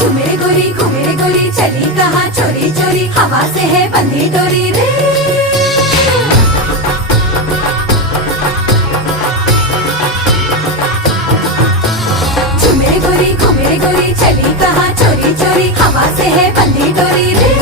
झूमे गोरी चली कहाँ चोरी चोरी, हवा से है बंधी डोरी रे। झूमे गोरी चली कहाँ चोरी चोरी, हवा से है बंधी डोरी रे।